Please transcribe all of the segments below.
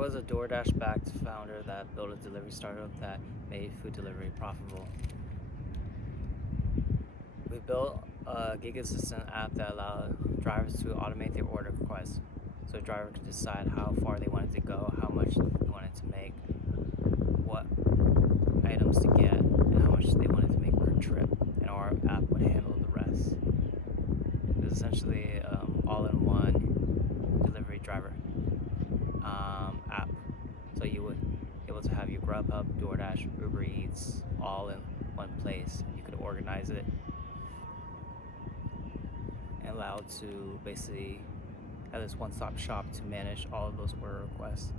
was a DoorDash-backed founder that built a delivery startup that made food delivery profitable. We built a gig assistant app that allowed drivers to automate their order requests, so a driver could decide how far they wanted to go, how much they wanted to make, what items to get, and how much they wanted to make per trip, and our app would handle the rest. It was essentially all-in-one delivery driver app. So you would be able to have your Grubhub, DoorDash, Uber Eats all in one place. You could organize it and allow to basically have this one-stop shop to manage all of those order requests.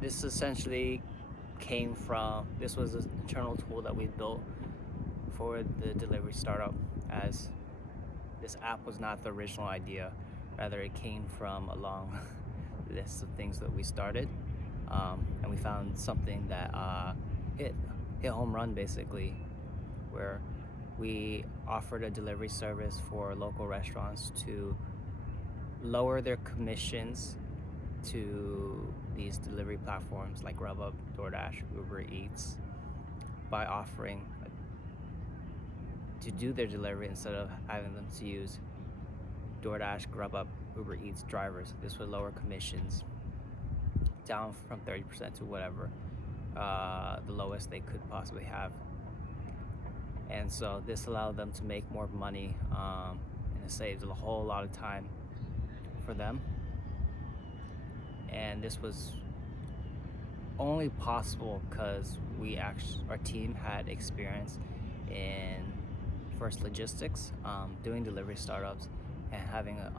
This essentially this was an internal tool that we built for the delivery startup, as this app was not the original idea. Rather, it came from a long list of things that we started, and we found something that hit home run, basically, where we offered a delivery service for local restaurants to lower their commissions to these delivery platforms like Grubhub, DoorDash, Uber Eats, by offering to do their delivery instead of having them to use DoorDash, Grubhub, Uber Eats drivers. This would lower commissions down from 30% to whatever the lowest they could possibly have. And so this allowed them to make more money, and it saves a whole lot of time for them. And this was only possible because our team had experience in first logistics, doing delivery startups, and having a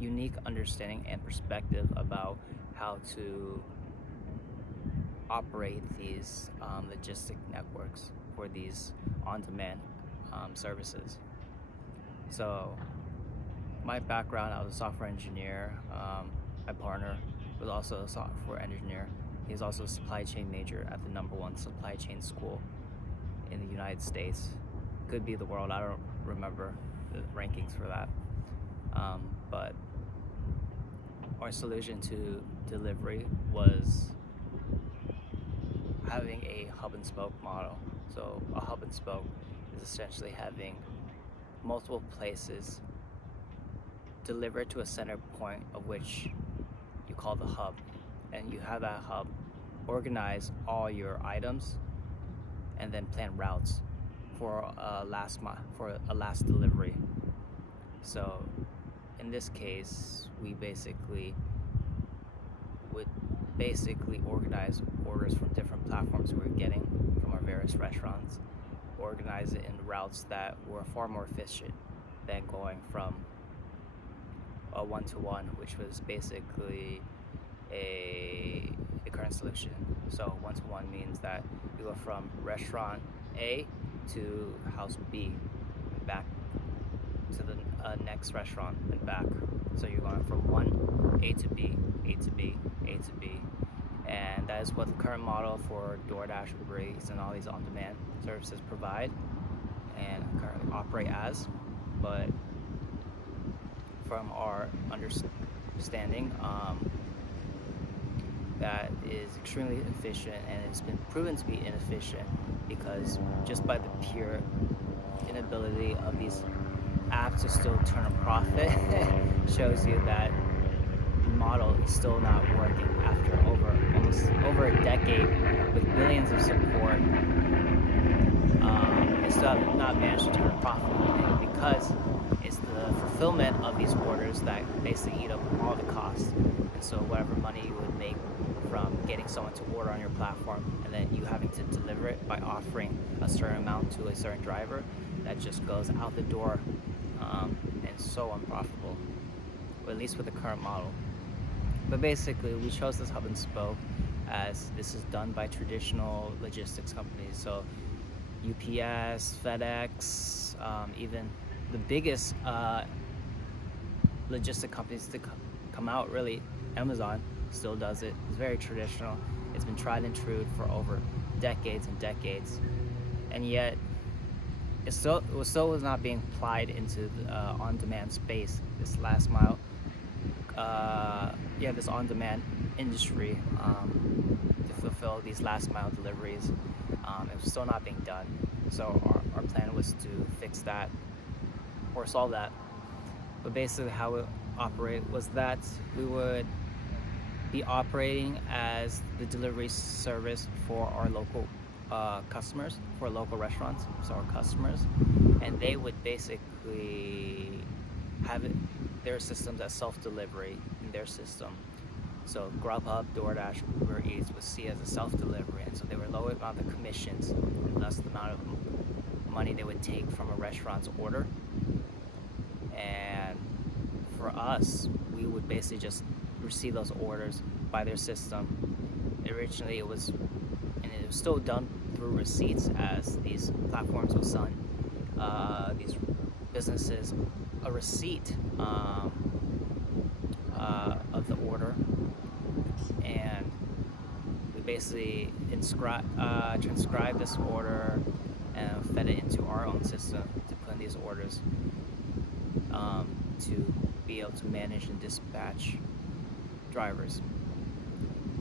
unique understanding and perspective about how to operate these logistic networks for these on-demand services. So my background, I was a software engineer. My partner was also a software engineer. He's also a supply chain major at the #1 supply chain school in the United States. Could be the world, I don't remember the rankings for that. But our solution to delivery was having a hub and spoke model. So a hub and spoke is essentially having multiple places delivered to a center point of which you call the hub, and you have that hub organize all your items and then plan routes for a last delivery. So in this case, we would organize orders from different platforms we were getting from our various restaurants, organize it in routes that were far more efficient than going from a one-to-one, which was basically the current solution. So one-to-one means that you go from restaurant A to house B, back to the next restaurant and back. So you're going from A to B, A to B, A to B. And that is what the current model for DoorDash, Uber Eats, and all these on-demand services provide and currently operate as. But from our understanding, that is extremely efficient, and it's been proven to be inefficient because just by the pure inability of these apps to still turn a profit shows you that the model is still not working after over a decade with billions of support. It still have not managed to turn a profit, and because it's the fulfillment of these orders that basically eat up all the costs. And so whatever money you would make from getting someone to order on your platform and then you having to deliver it by offering a certain amount to a certain driver, that just goes out the door, and so unprofitable, or at least with the current model. But basically, we chose this hub and spoke as this is done by traditional logistics companies. So UPS, FedEx, even the biggest logistic companies to come out, really, Amazon still does it. It's very traditional. It's been tried and true for over decades and decades, and yet it still was not being applied into the on-demand space. This last mile this on-demand industry to fulfill these last mile deliveries. It was still not being done. So our plan was to fix that or solve that. But basically how it operate was that we would be operating as the delivery service for our local customers, for local restaurants, so our customers, and they would basically have their systems as self-delivery in their system. So Grubhub, DoorDash, Uber Eats would see as a self-delivery, and so they were lower amount of commissions, and thus the amount of money they would take from a restaurant's order. And for us, we would basically just receive those orders by their system. Originally it was still done through receipts, as these platforms were selling these businesses a receipt of the order, and we basically transcribe this order and fed it into our own system to put in these orders to be able to manage and dispatch drivers.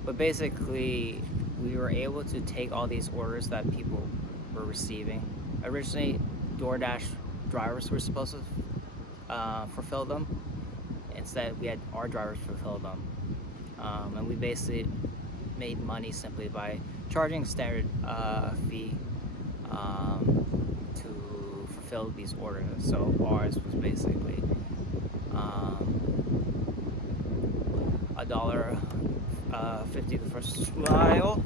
But basically we were able to take all these orders that people were receiving. Originally DoorDash drivers were supposed to fulfill them. Instead we had our drivers fulfill them, and we basically made money simply by charging a standard fee to fulfill these orders. So ours was basically $1.50 the first mile.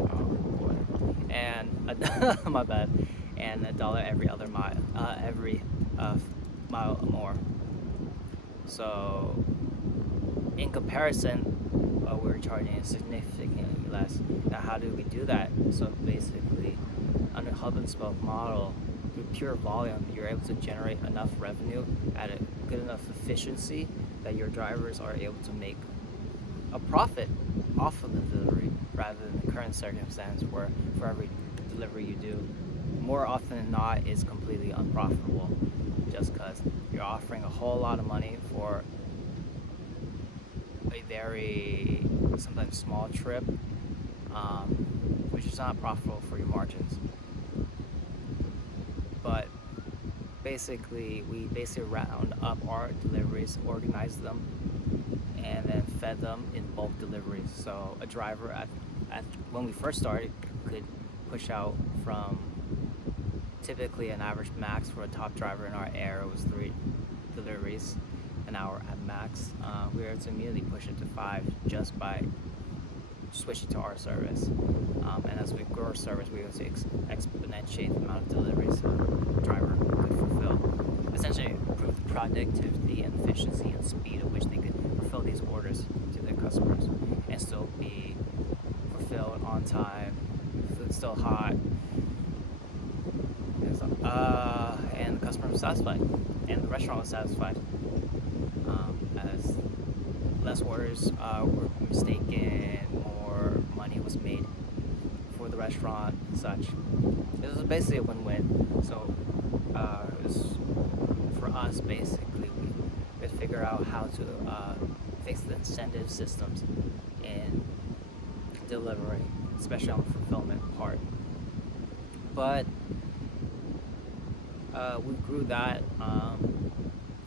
Oh boy. And my bad. And $1 every other mile, mile or more. So in comparison, we were charging significantly less. Now how do we do that? So basically, under hub and spoke model, through pure volume, you're able to generate enough revenue at a good enough efficiency that your drivers are able to make a profit off of the delivery, rather than the current circumstance where for every delivery you do, more often than not, is completely unprofitable, just because you're offering a whole lot of money for a very sometimes small trip, which is not profitable for your margins. But basically, we round up our deliveries, organize them, and then fed them in bulk deliveries. So a driver at when we first started could push out from typically an average max for a top driver in our area was 3 deliveries an hour at max. We were able to immediately push it to 5 just by switching to our service. And as we grow our service, we were able to exponentiate the amount of deliveries a driver could fulfill. Essentially improve the productivity and efficiency and speed at which they could fulfill these orders to their customers and still be fulfilled on time, food still hot, and the customer was satisfied, and the restaurant was satisfied, as less orders were mistaken, more money was made for the restaurant and such. It was basically a win-win. So it was, for us, basically, we would figure out how to fix the incentive systems in delivery, especially on the fulfillment part. But we grew that,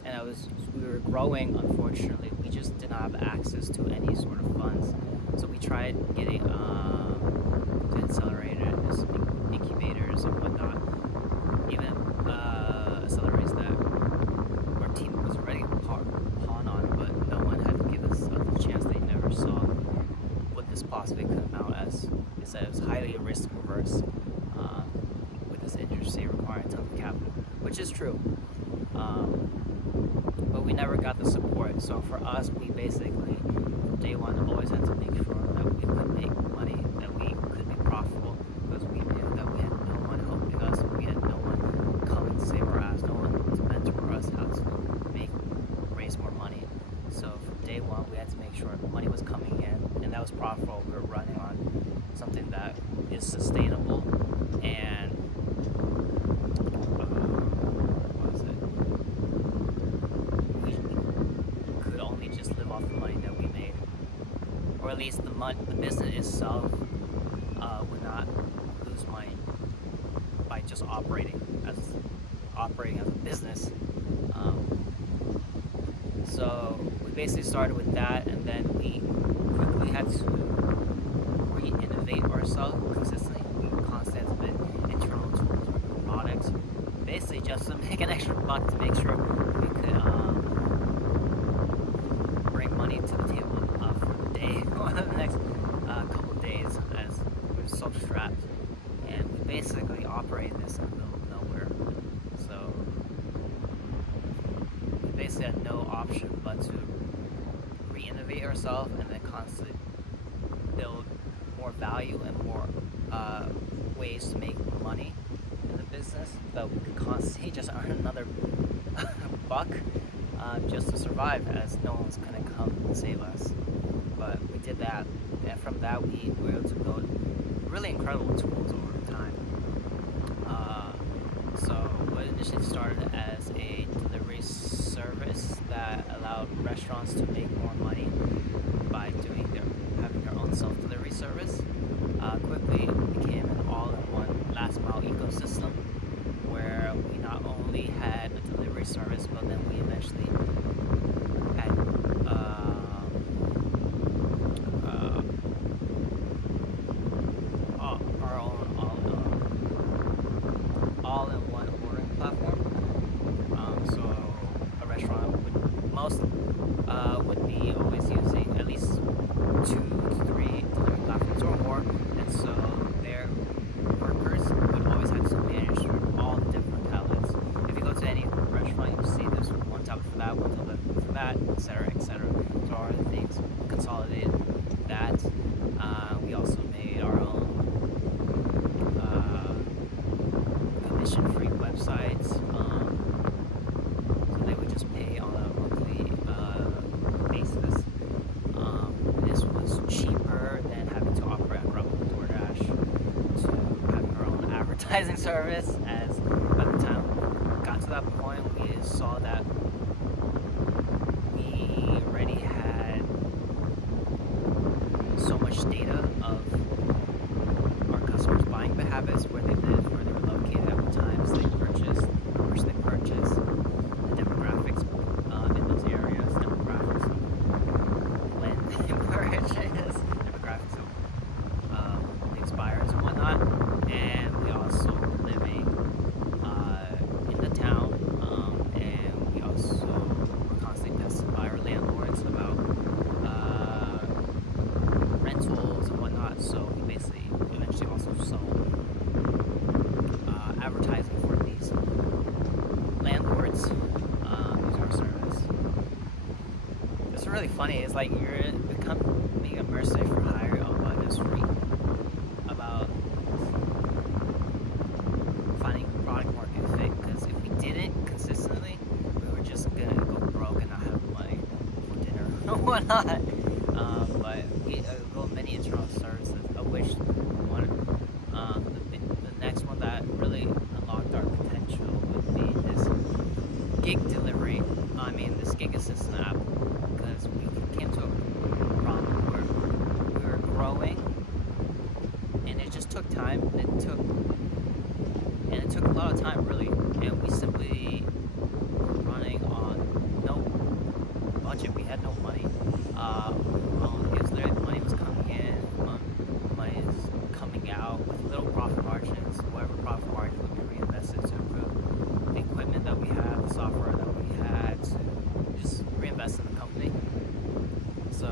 and we were growing. Unfortunately, we just did not have access to any sort of funds. So we tried getting to accelerators, incubators, and whatnot. Even accelerators that our team was ready to pawn on, but no one had given us a chance. They never saw what this possibly could amount as. They said it was highly risk averse with this industry requiring a ton of capital, which is true. But we never got the support. So for us, we basically, from day one, always had to make sure that we could make money, that we could be profitable, because we knew that we had no one helping us. We had no one come and save our ass, no one to mentor us how to raise more money. So from day one, we had to make sure the money was coming in, and that was profitable. We were running on something that is sustainable and at least the business itself would not lose money by just operating as a business. So we basically started with that, and then we quickly had to re-innovate ourselves consistently. We constantly had to build internal tools or new products, basically just to make an extra buck to make sure we could bring money to the table for the day or the next couple of days, as we were so strapped. And we basically operated this in the middle of nowhere. So we basically had no option but to re-innovate ourselves and then constantly build more value and more ways to make money in the business, that we could constantly just earn another buck just to survive, as no one's gonna come and save us. But we did that, and from that we were able to build really incredible tools over time. So what initially started as a delivery service that allowed restaurants to make more money by having their own self-delivery service, quickly became an all-in-one last mile ecosystem, where we not only had a delivery service, but then we eventually had our own all-in-one ordering platform. So a restaurant would be always using at least 2 to 3 delivery platforms or more, and so their workers would always have to manage through all the different outlets. If you go to any restaurant, you see there's one tablet for that, one tablet for that, etc., etc. So all the things consolidated that. We also made our own commission-free websites. So they would just pay on a monthly basis. This was cheaper than having to operate on DoorDash, to having our own advertising service, as by the time we got to that point, we saw that we already had so much data of our customers' buying habits, where they live, where they were located at what times they purchased, how much they purchased, the demographics in those areas, demographics of when they purchase, demographics of the expires and whatnot. And we also were living in the town, and we also were constantly tested by our landlords about rentals and whatnot. So we basically eventually also sold advertising for these landlords using our service. It's really funny. It's like you're becoming a mercenary for hire about this free, about finding product market fit. Because if we didn't consistently, we were just gonna go broke and not have money for dinner or whatnot. But we built many internal services, of which the next one that really unlocked our potential would be this this gig assistant app, because we came to a problem where we were growing, and it just took time. It took a lot of time, really, and we simply were running on no budget. We had no money. Money was coming in, money is coming out with little profit margins. Whatever profit margin would be reinvested to improve the equipment that we had, the software that we had, to just reinvest in the company. So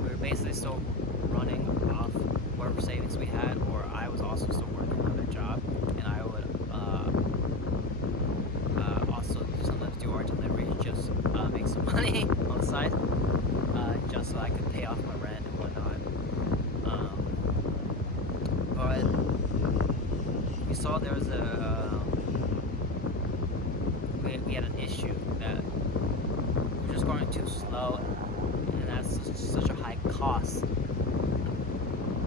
we were basically still running off whatever savings we had, or I was also still working another job, and I would also sometimes do our delivery, just make some money on the side, just so I could pay off my rent and whatnot. But we saw there was we had an issue that we were just going too slow, and that's such a high cost.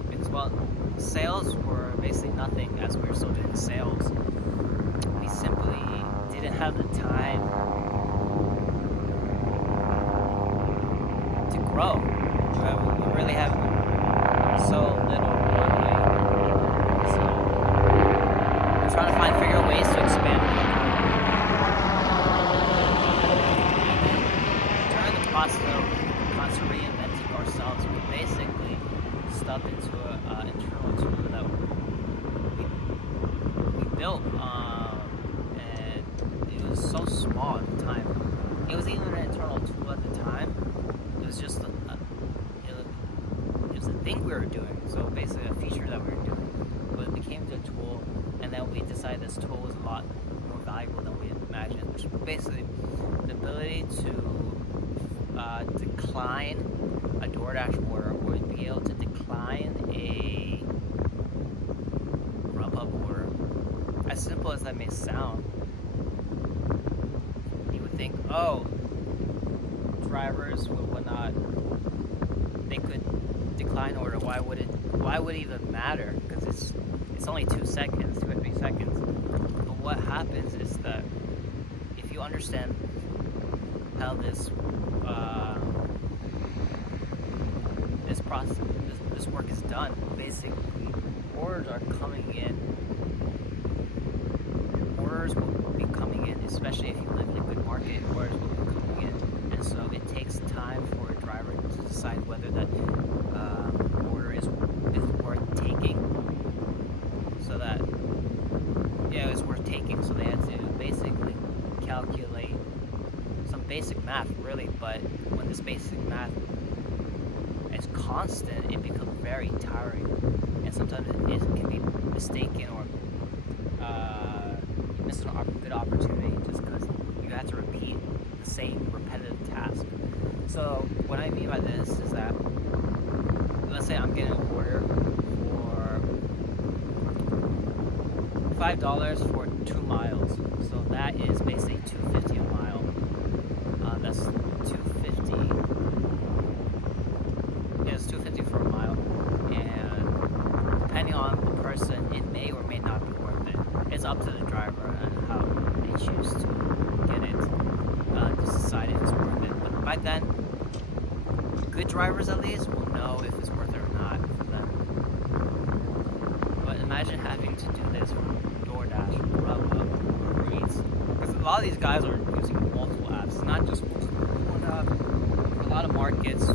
Because, well, sales were basically nothing as we were still doing sales. We simply didn't have the time to grow. really have so little runway. So we're trying to figure ways to expand it. During the process of constantly reinventing ourselves, we basically stuck into an internal tool that we built, and it was so small at the time. It was even an internal tool at the time. It was just it was a thing we were doing. So basically, a feature that we were doing. But it became the tool, and then we decided this tool was a lot more valuable than we imagined. Which was basically the ability to decline a DoorDash order, or be able to decline a Grubhub order. As simple as that may sound, you would think, oh, drivers would not, they could decline order. Why would it even matter? Because it's only 2 seconds, 2 or 3 seconds. But what happens is that if you understand how this process, this work is done, basically orders are coming in. Orders will be coming in, especially if you live in a good market. Orders will be coming in, and so it takes time for a driver to decide whether that order is worth taking. So that it's worth taking. So they had to basically calculate some basic math, really. But when this basic math is constant, it becomes very tiring, and sometimes it can be mistaken or you miss a good opportunity just because you have to repeat the same repetitive task. So what I mean by this is that, let's say I'm getting an order for $5 for 2 miles. So that is basically $2.50 a mile. That's $2.50. Yeah, it's $2.50 for a mile. And depending on the person, it may or may not be worth it. It's up to the driver and how they choose to get it. Just decide if it's worth it. But by then, good drivers at least will know if it's worth it or not for them. But imagine having to do this for DoorDash, Grubhub, Uber Eats. Because a lot of these guys are using multiple apps. It's not just one app. A lot of markets,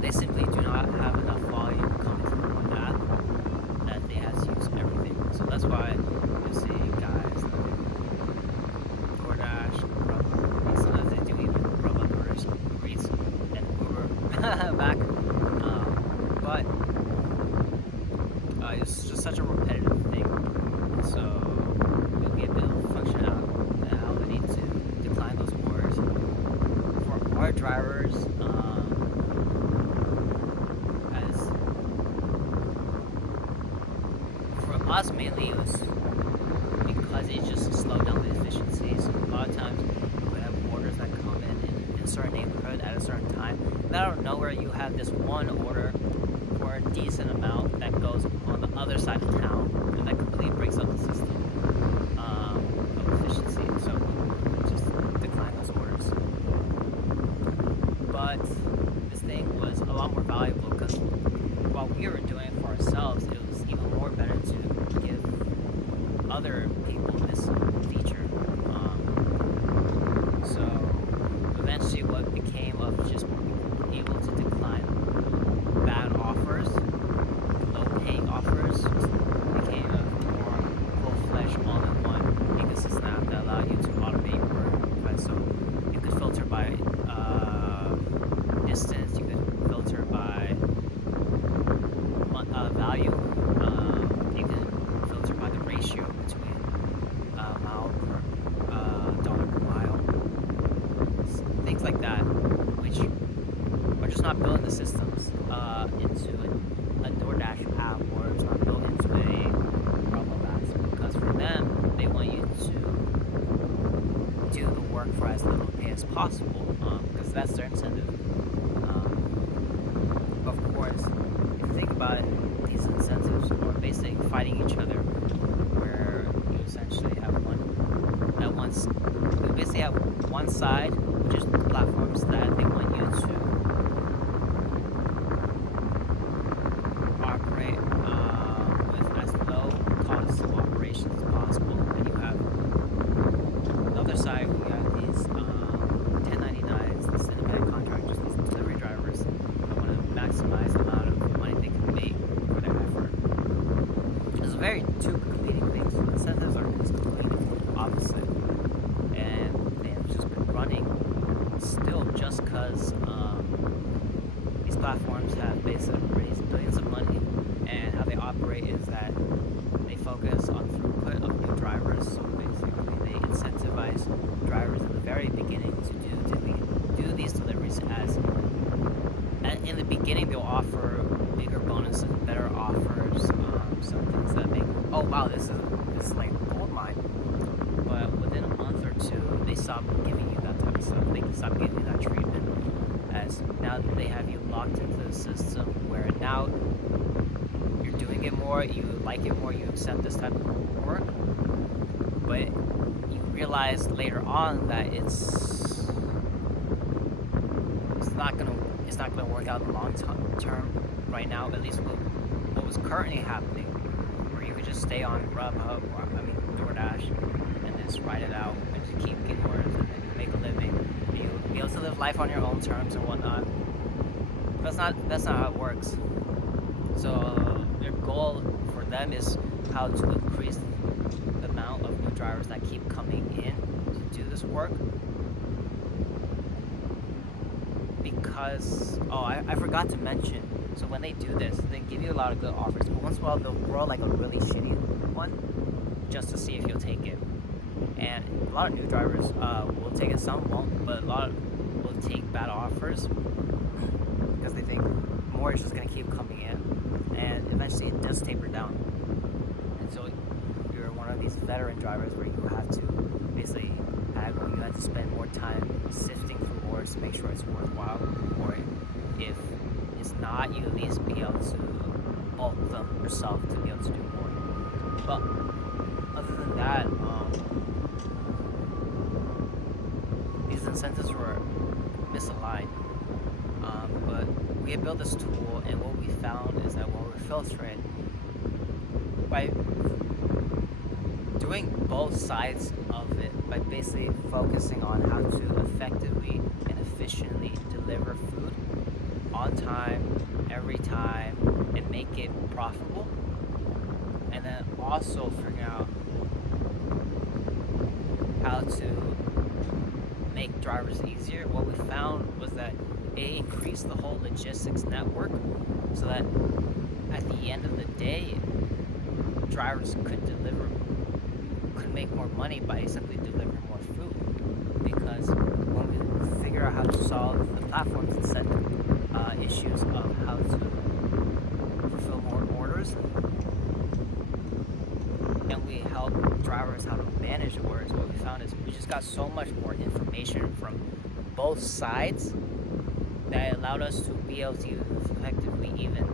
they simply do not have enough volume coming from one app that they have to use everything. So that's why you see guys that do DoorDash, Grubhub, sometimes they do even Grubhub, Uber Eats, and Uber back. But it's just such a repetitive thing. So you'll get a bit of function out and how they need to decline those orders. For our drivers, us mainly, it was because it just slowed down the efficiency. So a lot of times we have orders that come in a certain neighborhood at a certain time, and out of nowhere you have this one order for a decent amount that goes on the other side of town, and that completely breaks up the system of efficiency. So just decline those orders. But this thing was a lot more valuable because while we were doing it for ourselves, it was even more better to give other people this feature. So eventually what became of just being able to decline bad offers, low-paying offers, became a more full-fledged all-in-one ecosystem app that allowed you to automate your work. Right? So you could filter by distance, you could filter by value, you can filter by the ratio between mile per dollar per mile, things like that, which are just not built in the systems into a DoorDash app, or it's not built into a Grubhub app, because for them, they want you to do the work for as little pay as possible, because that's their incentive. Of course, if you think about it, these incentives are basically fighting each other, where you essentially have one side, which is the platforms that they want you to just because these platforms have basically raised billions of money, and how they operate is that they focus on throughput of new drivers. So basically, they incentivize drivers in the very beginning to do these deliveries. As in the beginning, they'll offer bigger bonuses, better offers, some things that make, oh wow, this is like a gold mine. But within a month or two, they stop giving you that type of stuff. They stop giving you that treatment. As now they have you locked into the system where now you're doing it more, you like it more, you accept this type of work, but you realize later on that it's not gonna work out in the long term. Right now, at least what was currently happening, where you could just stay on Grubhub or DoorDash and just ride it out and just keep getting orders and then make a living. And you'll be able to live life on your own terms and whatnot. That's not how it works. So their goal for them is how to increase the amount of new drivers that keep coming in to do this work. Because, I forgot to mention, so when they do this, they give you a lot of good offers, but once in a while they'll throw like a really shitty one just to see if you'll take it. And a lot of new drivers will take it, some won't, but a lot will take bad offers because they think more is just going to keep coming in, and eventually it does taper down. And so you're one of these veteran drivers where you have to basically haggle, you have to spend more time sifting through orders to make sure it's worthwhile, or if it's not, you at least be able to bulk them yourself to be able to do more. But other than that, these incentives were misaligned. But we had built this tool, and what we found is that when we're filtering, by doing both sides of it, by basically focusing on how to effectively and efficiently deliver food on time, every time, and make it profitable, and then also figuring out how to make drivers easier, what we found was that it increased the whole logistics network so that at the end of the day, drivers could make more money by simply delivering more food. Because when we figure out how to solve the platform's incentive issues of how to fulfill more orders, and we help drivers how to manage orders, what we found is we just got so much more information from both sides that allowed us to be able to effectively even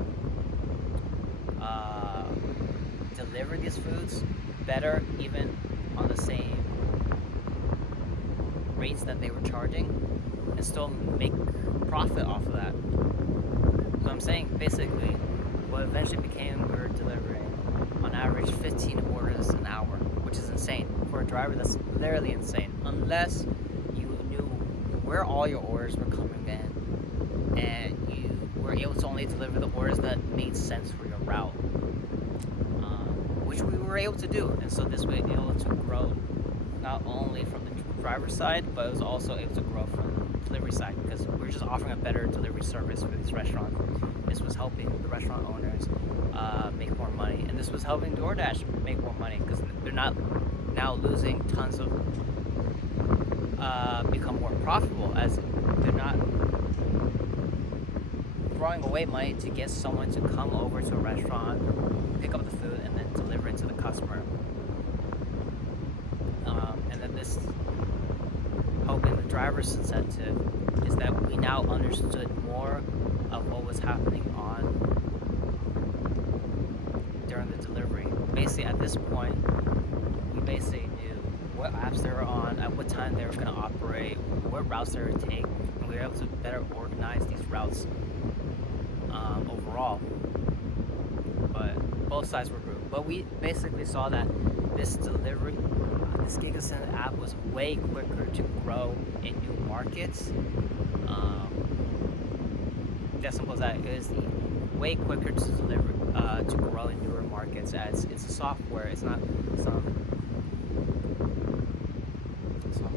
deliver these foods better, even on the same rates that they were charging, and still make profit off of that. So I'm saying basically what eventually became, we were delivering on average 15 orders an hour, which is insane. For a driver, that's literally insane. Unless you knew where all your orders were coming in and you were able to only deliver the orders that made sense for your route, which we were able to do. And so this way we were able to grow not only from the driver's side, but it was also able to grow from the delivery side, because we're just offering a better delivery service for these restaurants. This was helping the restaurant owners make more money, and this was helping DoorDash make more money, because they're not now losing tons of become more profitable, as they're not throwing away money to get someone to come over to a restaurant, pick up the food, and then deliver it to the customer. And then this helping the driver's incentive is that we now understood more of what was happening on during the delivery. Basically, at this point, we basically knew what apps they were on, at what time they were going to operate, what routes they would take, and we were able to better organize these routes overall. But both sides were rude. But we basically saw that this GigaSend app was way quicker to grow in new markets. As simple as that. It is way quicker to deliver, to grow in newer markets, as it's a software. It's not some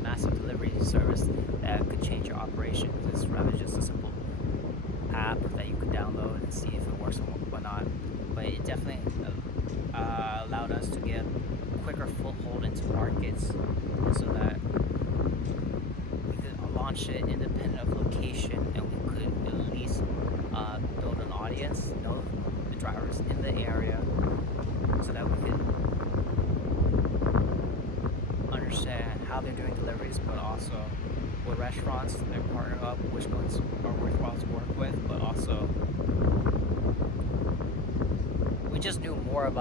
massive delivery service that could change your operation. It's rather just a simple app that you could download and see if it works and whatnot. But it definitely allowed us to get a quicker foothold into markets so that we could launch it independent of location, and we could at least build an audience, know the drivers in the area, so that we could understand how they're doing deliveries, but also what restaurants they're partnered up, which ones are worthwhile to work with, but also we just knew more about